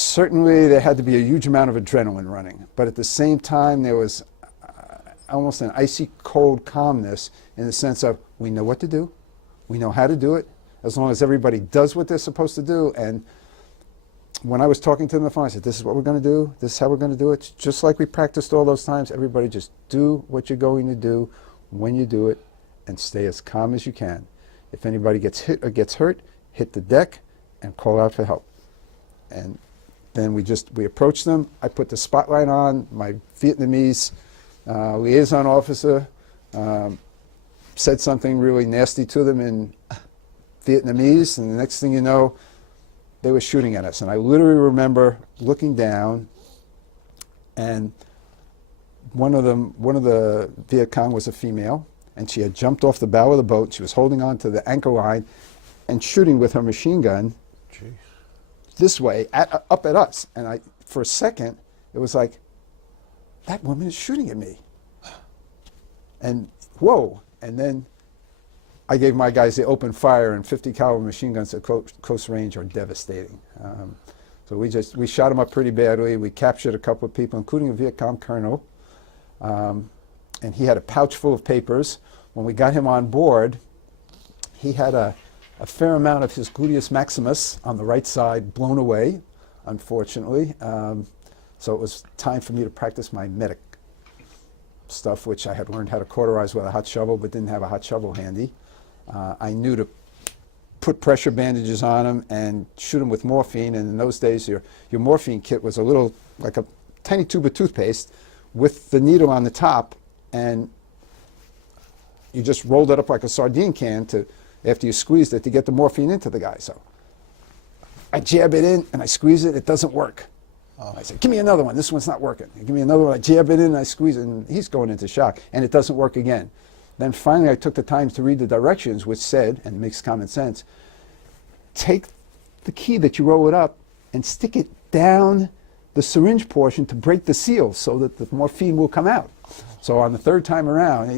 certainly there had to be a huge amount of adrenaline running, but at the same time there was almost an icy cold calmness in the sense of we know what to do, we know how to do it, as long as everybody does what they're supposed to do. And when I was talking to them on the phone, I said, this is what we're going to do, this is how we're going to do it, just like we practiced all those times. Everybody just do what you're going to do when you do it and stay as calm as you can. If anybody gets hit or gets hurt, hit the deck and call out for help. And then we approached them. I put the spotlight on. My Vietnamese liaison officer said something really nasty to them in Vietnamese, and the next thing you know, they were shooting at us. And I literally remember looking down, and one of the Viet Cong was a female, and she had jumped off the bow of the boat. She was holding on to the anchor line and shooting with her machine gun. Jeez. This way, up at us. And for a second, it was like, that woman is shooting at me. And whoa. And then I gave my guys the open fire, and 50 caliber machine guns at close range are devastating. So we shot them up pretty badly. We captured a couple of people, including a Viet Cong colonel. And he had a pouch full of papers. When we got him on board, he had a fair amount of his gluteus maximus on the right side blown away, unfortunately. So it was time for me to practice my medic stuff, which I had learned how to cauterize with a hot shovel, but didn't have a hot shovel handy. I knew to put pressure bandages on him and shoot him with morphine. And in those days, your morphine kit was a little, like a tiny tube of toothpaste with the needle on the top, and you just rolled it up like a sardine can after you squeezed it to get the morphine into the guy. So I jab it in and I squeeze it. It doesn't work. I said, give me another one. This one's not working. Give me another one. I jab it in and I squeeze it, and he's going into shock, and it doesn't work again. Then finally I took the time to read the directions, which said, and it makes common sense, take the key that you roll it up and stick it down the syringe portion to break the seal so that the morphine will come out. So on the third time around,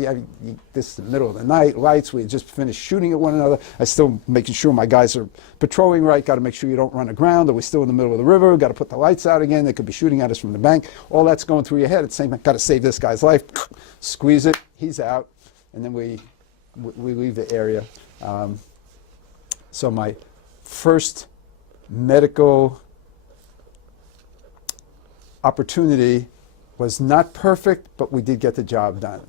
this is the middle of the night, lights, we had just finished shooting at one another. I still making sure my guys are patrolling right, got to make sure you don't run aground, or we're still in the middle of the river, got to put the lights out again, they could be shooting at us from the bank. All that's going through your head at the same time, got to save this guy's life, squeeze it, he's out, and then we leave the area. So my first medical opportunity was not perfect, but we did get the job done.